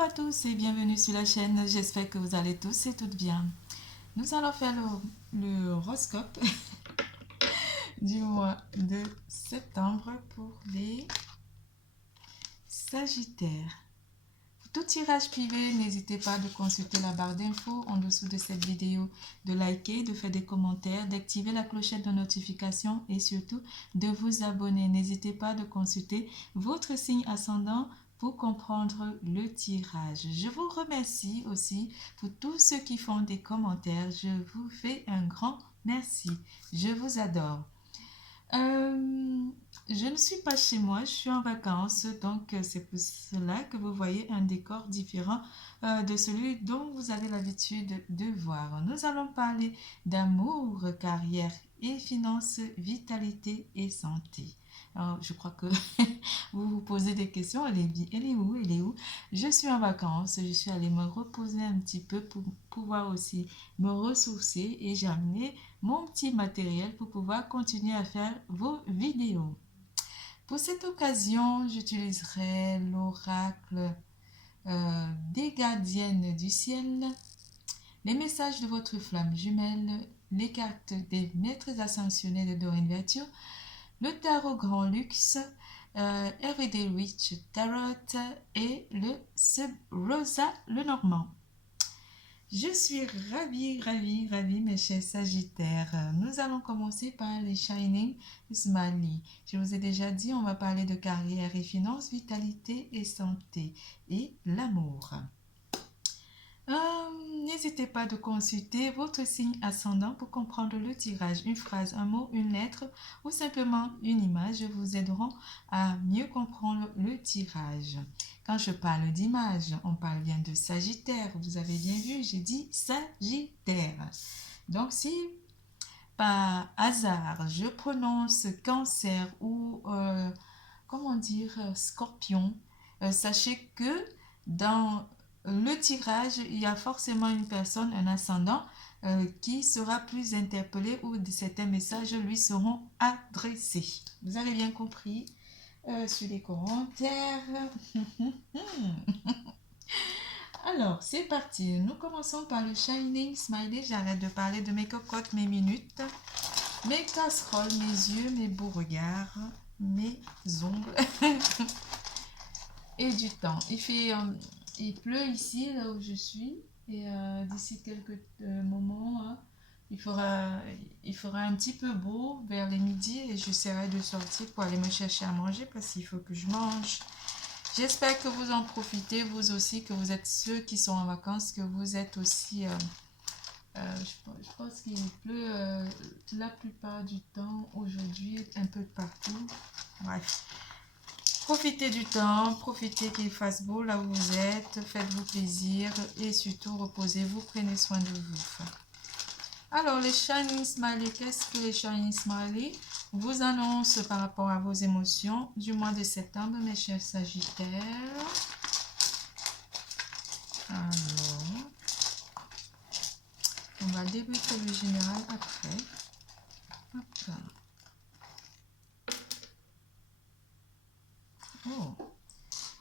Bonjour à tous et bienvenue sur la chaîne. J'espère que vous allez tous et toutes bien. Nous allons faire le horoscope du mois de septembre pour les Sagittaires. Pour tout tirage privé, n'hésitez pas de consulter la barre d'infos en dessous de cette vidéo, de liker, de faire des commentaires, d'activer la clochette de notification et surtout de vous abonner. N'hésitez pas de consulter votre signe ascendant pour comprendre le tirage. Je vous remercie aussi pour tous ceux qui font des commentaires. Je vous fais un grand merci. Je vous adore. Je ne suis pas chez moi, je suis en vacances, donc c'est pour cela que vous voyez un décor différent de celui dont vous avez l'habitude de voir. Nous allons parler d'amour, carrière et finances, vitalité et santé. Alors, je crois que vous vous posez des questions, elle est où, elle est où? Je suis en vacances, je suis allée me reposer un petit peu pour pouvoir aussi me ressourcer et j'ai amené mon petit matériel pour pouvoir continuer à faire vos vidéos. Pour cette occasion, j'utiliserai l'oracle des gardiennes du ciel, les messages de votre flamme jumelle, les cartes des maîtres ascensionnés de Dorine Virtue, le tarot Grand Luxe, Everyday Witch Tarot et le Sub Rosa Lenormand. Je suis ravie, mes chers Sagittaires. Nous allons commencer par les Shining Smiley. Je vous ai déjà dit, on va parler de carrière et finances, vitalité et santé et l'amour. N'hésitez pas de consulter votre signe ascendant pour comprendre le tirage. Une phrase, un mot, une lettre ou simplement une image vous aideront à mieux comprendre le tirage. Quand je parle d'image, on parle bien de Sagittaire. Vous avez bien vu, j'ai dit Sagittaire. Donc si par hasard je prononce Cancer ou comment dire Scorpion, sachez que dans le tirage, il y a forcément une personne, un ascendant, qui sera plus interpellé ou certains messages lui seront adressés. Vous avez bien compris sur les commentaires. Alors, c'est parti. Nous commençons par le Shining Smiley. J'arrête de parler de mes cocottes, mes minutes, mes casseroles, mes yeux, mes beaux regards, mes ongles et du temps. Il pleut ici, là où je suis, et d'ici quelques moments, hein, il fera un petit peu beau vers les midis et j'essaierai de sortir pour aller me chercher à manger parce qu'il faut que je mange. J'espère que vous en profitez, vous aussi, que vous êtes ceux qui sont en vacances, que vous êtes aussi... je pense qu'il pleut la plupart du temps aujourd'hui, un peu partout. Bref. Profitez du temps, profitez qu'il fasse beau là où vous êtes, faites-vous plaisir et surtout reposez-vous, prenez soin de vous. Alors les Shining Smiley, qu'est-ce que les Shining Smiley vous annoncent par rapport à vos émotions du mois de septembre, mes chers Sagittaires? Alors, on va débriefer le général après. Hop. Oh.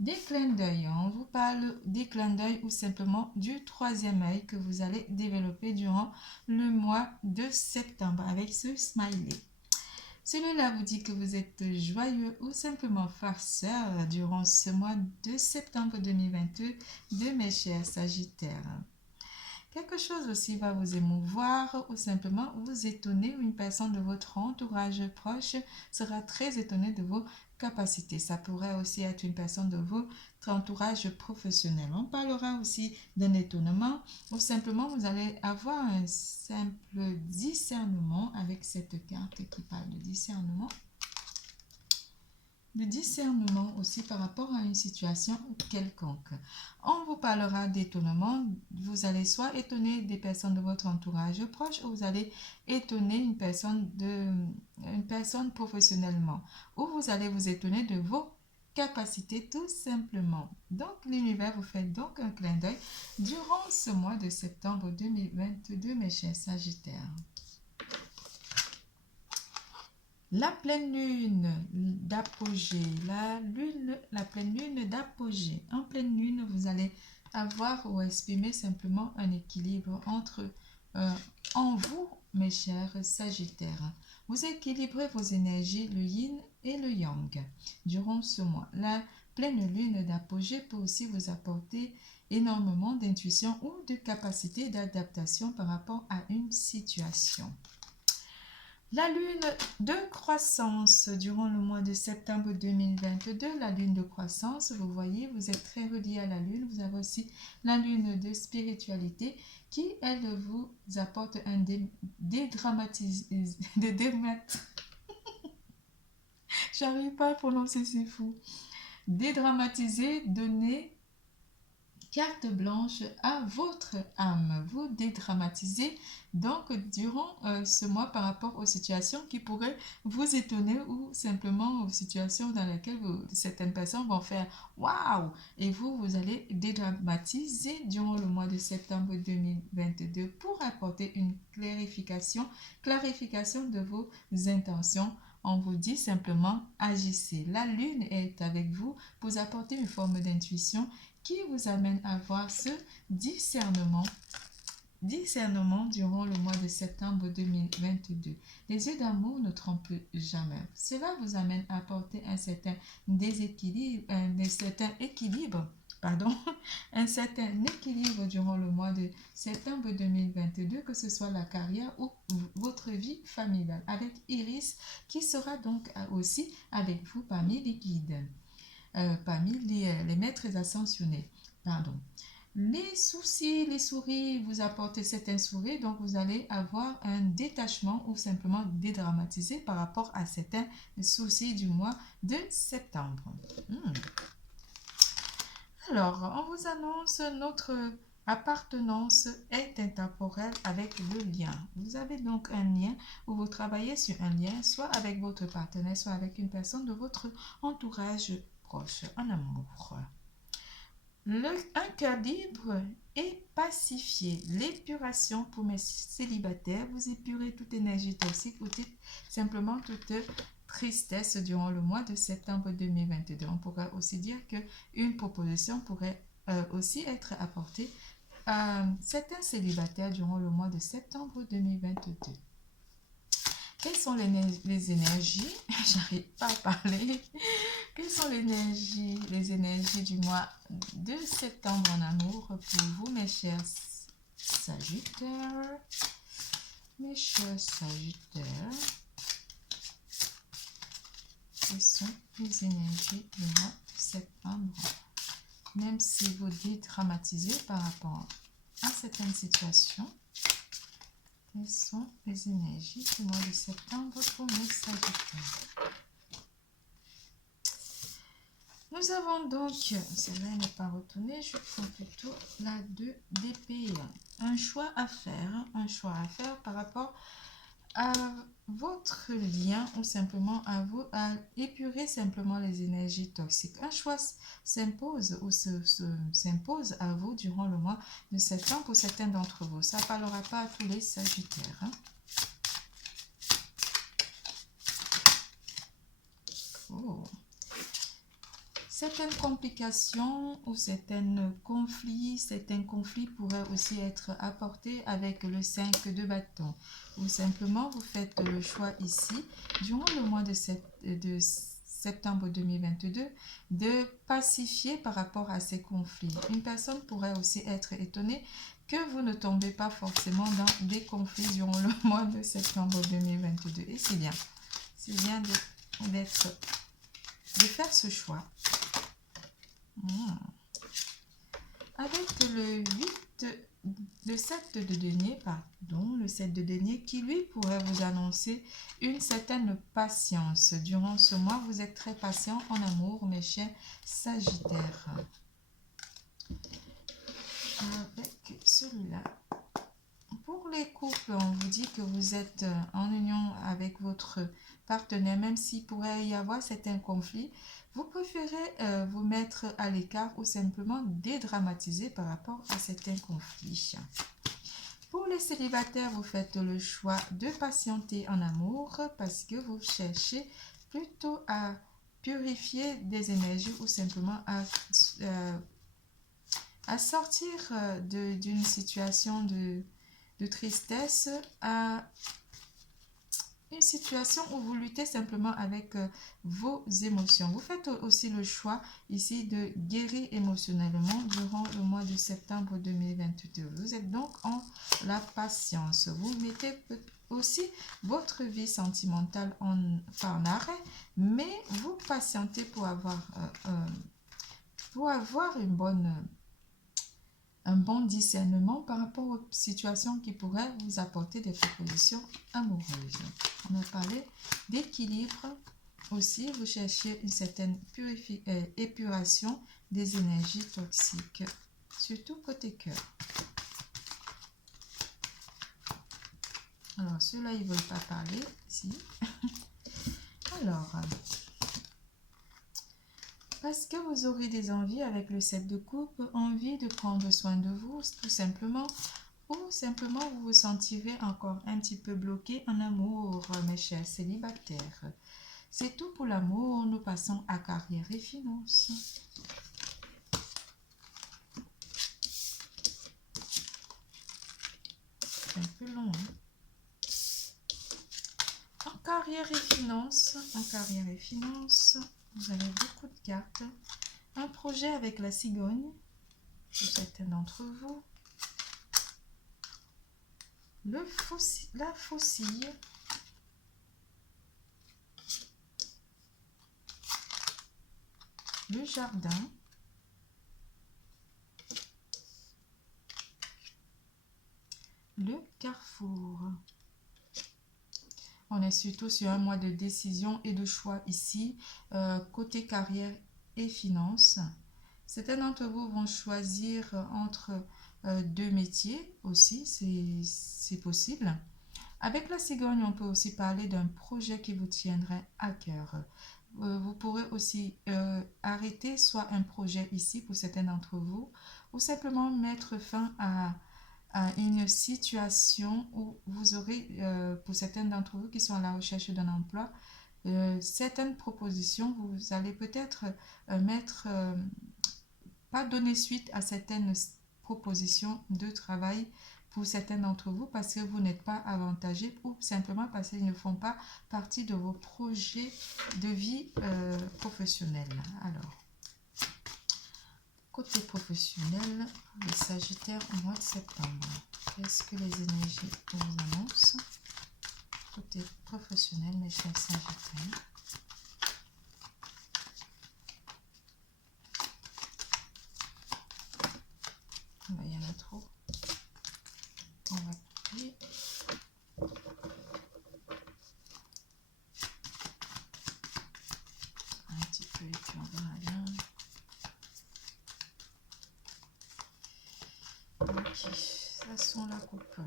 Des clins d'œil, on vous parle des clins d'œil ou simplement du troisième œil que vous allez développer durant le mois de septembre avec ce smiley. Celui-là vous dit que vous êtes joyeux ou simplement farceur durant ce mois de septembre 2022 mes chers Sagittaires. Quelque chose aussi va vous émouvoir ou simplement vous étonner. Une personne de votre entourage proche sera très étonnée de vos capacités. Ça pourrait aussi être une personne de votre entourage professionnel. On parlera aussi d'un étonnement ou simplement vous allez avoir un simple discernement avec cette carte qui parle de discernement. Le discernement aussi par rapport à une situation quelconque. On vous parlera d'étonnement. Vous allez soit étonner des personnes de votre entourage proche ou vous allez étonner une personne professionnellement. Ou vous allez vous étonner de vos capacités tout simplement. Donc l'univers vous fait donc un clin d'œil durant ce mois de septembre 2022 mes chers Sagittaires. La pleine lune d'apogée, la pleine lune d'apogée. En pleine lune, vous allez avoir ou exprimer simplement un équilibre en vous, mes chers Sagittaires. Vous équilibrez vos énergies, le yin et le yang, durant ce mois. La pleine lune d'apogée peut aussi vous apporter énormément d'intuition ou de capacité d'adaptation par rapport à une situation. La lune de croissance durant le mois de septembre 2022, la lune de croissance, vous voyez, vous êtes très relié à la lune. Vous avez aussi la lune de spiritualité qui, elle, vous apporte un J'arrive pas à prononcer, c'est fou. Dédramatiser, donner carte blanche à votre âme. Vous dédramatisez donc durant ce mois par rapport aux situations qui pourraient vous étonner ou simplement aux situations dans lesquelles certaines personnes vont faire waouh, et vous allez dédramatiser durant le mois de septembre 2022 pour apporter une clarification de vos intentions. On vous dit simplement agissez. La lune est avec vous pour apporter une forme d'intuition qui vous amène à avoir ce discernement durant le mois de septembre 2022. Les yeux d'amour ne trompent jamais. Cela vous amène à apporter un certain équilibre durant le mois de septembre 2022, que ce soit la carrière ou votre vie familiale, avec Iris qui sera donc aussi avec vous parmi les guides. Parmi les maîtres ascensionnés. Pardon. Les soucis, les souris, vous apportez certains souris, donc vous allez avoir un détachement ou simplement dédramatiser par rapport à certains soucis du mois de septembre. Alors, on vous annonce notre appartenance est intemporelle avec le lien. Vous avez donc un lien où vous travaillez sur un lien, soit avec votre partenaire, soit avec une personne de votre entourage proche, en amour. Un cœur libre et pacifié. L'épuration pour mes célibataires. Vous épurez toute énergie toxique ou simplement toute tristesse durant le mois de septembre 2022. On pourrait aussi dire qu'une proposition pourrait aussi être apportée à certains célibataires durant le mois de septembre 2022. Quelles sont les énergies? J'arrive pas à parler. Quelles sont les énergies du mois de septembre en amour pour vous, mes chers Sagittaires? Mes chers Sagittaires, quelles sont les énergies du mois de septembre? Même si vous dédramatisez par rapport à certaines situations, quelles sont les énergies du mois de septembre pour les Sagittaires? Nous avons donc, celle-là n'est pas retournée, je prends plutôt la 2 d'épée. Un choix à faire par rapport à votre lien ou simplement à épurer simplement les énergies toxiques. Un choix s'impose ou s'impose à vous durant le mois de septembre pour certains d'entre vous. Ça ne parlera pas à tous les Sagittaires. Oh. Certaines complications ou certains conflits pourraient aussi être apportés avec le 5 de bâton. Ou simplement, vous faites le choix ici, durant le mois de septembre 2022, de pacifier par rapport à ces conflits. Une personne pourrait aussi être étonnée que vous ne tombez pas forcément dans des conflits durant le mois de septembre 2022. Et c'est bien. C'est bien de faire ce choix. Avec le 7 de denier, le 7 de denier qui lui pourrait vous annoncer une certaine patience. Durant ce mois, vous êtes très patient en amour, mes chers Sagittaires. Avec celui-là, pour les couples, on vous dit que vous êtes en union avec votre partenaire, même s'il pourrait y avoir certains conflits. Vous préférez vous mettre à l'écart ou simplement dédramatiser par rapport à certains conflits. Pour les célibataires, vous faites le choix de patienter en amour parce que vous cherchez plutôt à purifier des énergies ou simplement à sortir d'une situation de tristesse à une situation où vous luttez simplement avec vos émotions. Vous faites aussi le choix ici de guérir émotionnellement durant le mois de septembre 2022. Vous êtes donc en la patience. Vous mettez aussi votre vie sentimentale en arrêt, mais vous patientez pour avoir un bon discernement par rapport aux situations qui pourraient vous apporter des propositions amoureuses. On a parlé d'équilibre aussi. Vous cherchez une certaine épuration des énergies toxiques, surtout côté cœur. Alors, ceux-là, ils ne veulent pas parler ici. Alors, parce que vous aurez des envies avec le 7 de coupe, envie de prendre soin de vous, tout simplement, ou simplement vous vous sentirez encore un petit peu bloqué en amour, mes chers célibataires. C'est tout pour l'amour, nous passons à carrière et finances. C'est un peu long, hein? En carrière et finances, vous avez beaucoup de cartes. Un projet avec la cigogne, pour certains d'entre vous. La faucille. Le jardin. Le carrefour. On est surtout sur un mois de décision et de choix ici, côté carrière et finances. Certains d'entre vous vont choisir entre deux métiers aussi, c'est possible. Avec la cigogne, on peut aussi parler d'un projet qui vous tiendrait à cœur. Vous pourrez aussi arrêter soit un projet ici pour certains d'entre vous, ou simplement mettre fin à une situation où vous aurez, pour certains d'entre vous qui sont à la recherche d'un emploi, certaines propositions, vous allez peut-être pas donner suite à certaines propositions de travail pour certains d'entre vous parce que vous n'êtes pas avantagé ou simplement parce qu'ils ne font pas partie de vos projets de vie professionnelle. Alors, côté professionnel, le Sagittaire au mois de septembre. Qu'est-ce que les énergies vous annoncent? Côté professionnel, mes chers Sagittaires. Il y en a trop. On va couper. Un petit peu et puis on verra bien. Ok, ça sent la coupe.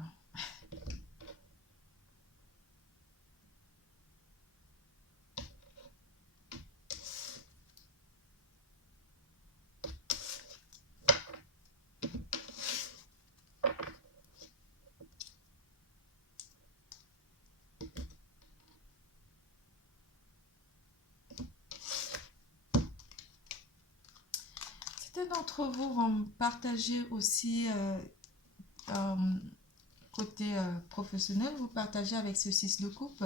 Certains d'entre vous vont partager aussi côté professionnel, vous partagez avec ce 6 de coupe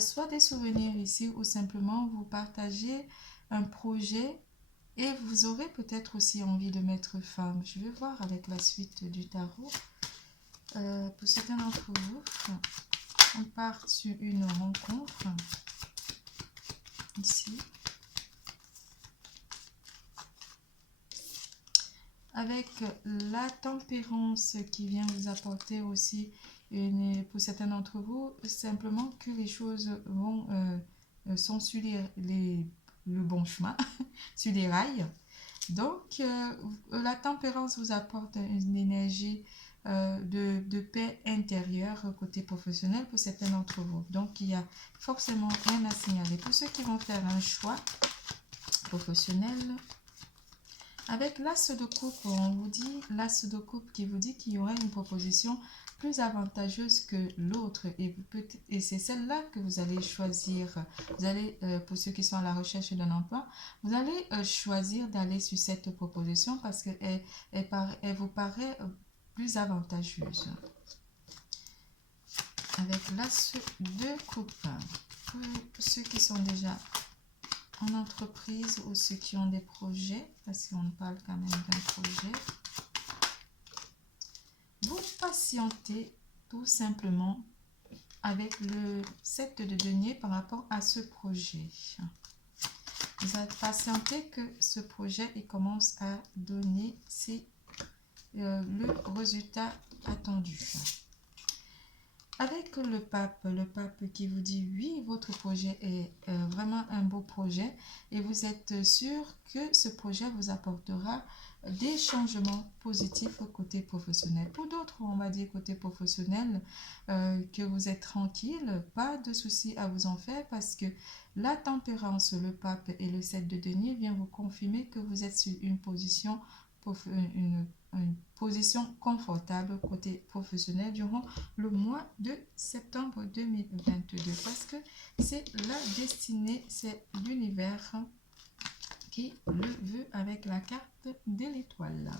soit des souvenirs ici ou simplement vous partagez un projet et vous aurez peut-être aussi envie de mettre fin. Je vais voir avec la suite du tarot. Pour certains d'entre vous, on part sur une rencontre ici. Avec la tempérance qui vient vous apporter aussi, pour certains d'entre vous, simplement que les choses sont sur le bon chemin, sur les rails. Donc, la tempérance vous apporte une énergie de paix intérieure côté professionnel pour certains d'entre vous. Donc, il y a forcément rien à signaler. Pour ceux qui vont faire un choix professionnel, Avec l'as de coupe, on vous dit, l'as de coupe qui vous dit qu'il y aurait une proposition plus avantageuse que l'autre et c'est celle-là que vous allez choisir. Vous allez, pour ceux qui sont à la recherche d'un emploi, vous allez choisir d'aller sur cette proposition parce qu'elle elle vous paraît plus avantageuse. Avec l'as de coupe, pour ceux qui sont déjà en entreprise ou ceux qui ont des projets, parce qu'on parle quand même d'un projet, vous patientez tout simplement avec le 7 de denier par rapport à ce projet. Vous allez patienter que ce projet il commence à donner le résultat attendu. Avec le pape qui vous dit oui, votre projet est vraiment un beau projet et vous êtes sûr que ce projet vous apportera des changements positifs au côté professionnel. Pour d'autres, on va dire côté professionnel, que vous êtes tranquille, pas de soucis à vous en faire parce que la tempérance, le pape et le 7 de denier vient vous confirmer que vous êtes sur une position une position confortable côté professionnel durant le mois de septembre 2022 parce que c'est la destinée, c'est l'univers qui le veut avec la carte de l'étoile.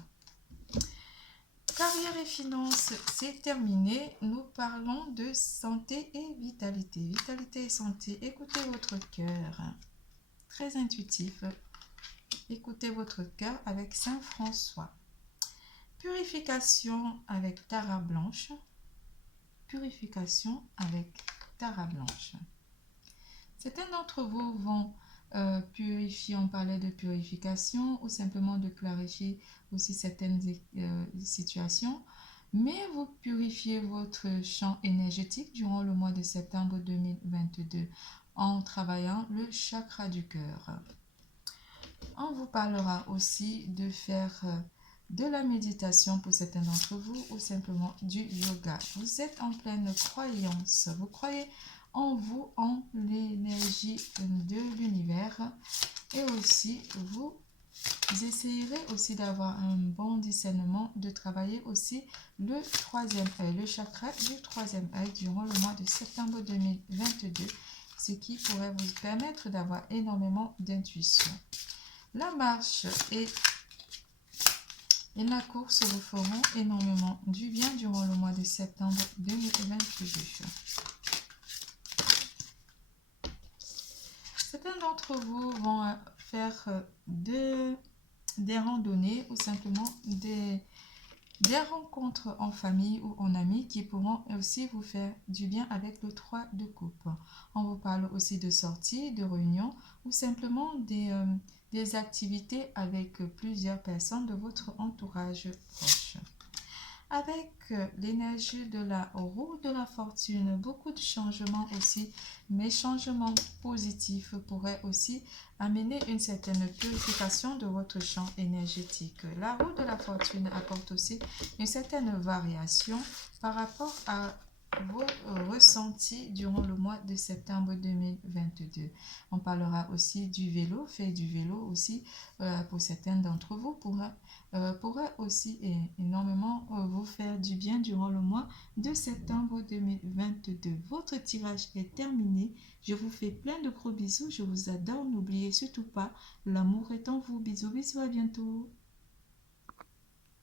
Carrière et finances, c'est terminé. Nous parlons de santé et vitalité. Vitalité et santé, écoutez votre cœur. Très intuitif. Écoutez votre cœur avec Saint François. Purification avec Tara blanche. Purification avec Tara blanche. Certains d'entre vous vont purifier, on parlait de purification ou simplement de clarifier aussi certaines situations. Mais vous purifiez votre champ énergétique durant le mois de septembre 2022 en travaillant le chakra du cœur. On vous parlera aussi de faire de la méditation pour certains d'entre vous ou simplement du yoga. Vous êtes en pleine croyance. Vous croyez en vous, en l'énergie de l'univers et aussi vous essayerez aussi d'avoir un bon discernement, de travailler aussi le troisième œil, le chakra du troisième œil durant le mois de septembre 2022, ce qui pourrait vous permettre d'avoir énormément d'intuition. La marche et la course vous feront énormément du bien durant le mois de septembre 2022. Certains d'entre vous vont faire des randonnées ou simplement des rencontres en famille ou en amis qui pourront aussi vous faire du bien avec le 3 de coupe. On vous parle aussi de sorties, de réunions ou simplement des activités avec plusieurs personnes de votre entourage proche. Avec l'énergie de la roue de la fortune, beaucoup de changements aussi, mais changements positifs pourraient aussi amener une certaine purification de votre champ énergétique. La roue de la fortune apporte aussi une certaine variation par rapport à vos ressentis durant le mois de septembre 2022. On parlera aussi du vélo, fait du vélo aussi pour certains d'entre vous pourrait aussi énormément vous faire du bien durant le mois de septembre 2022. Votre tirage est terminé. Je vous fais plein de gros bisous. Je vous adore. N'oubliez surtout pas, l'amour est en vous. Bisous, bisous, à bientôt.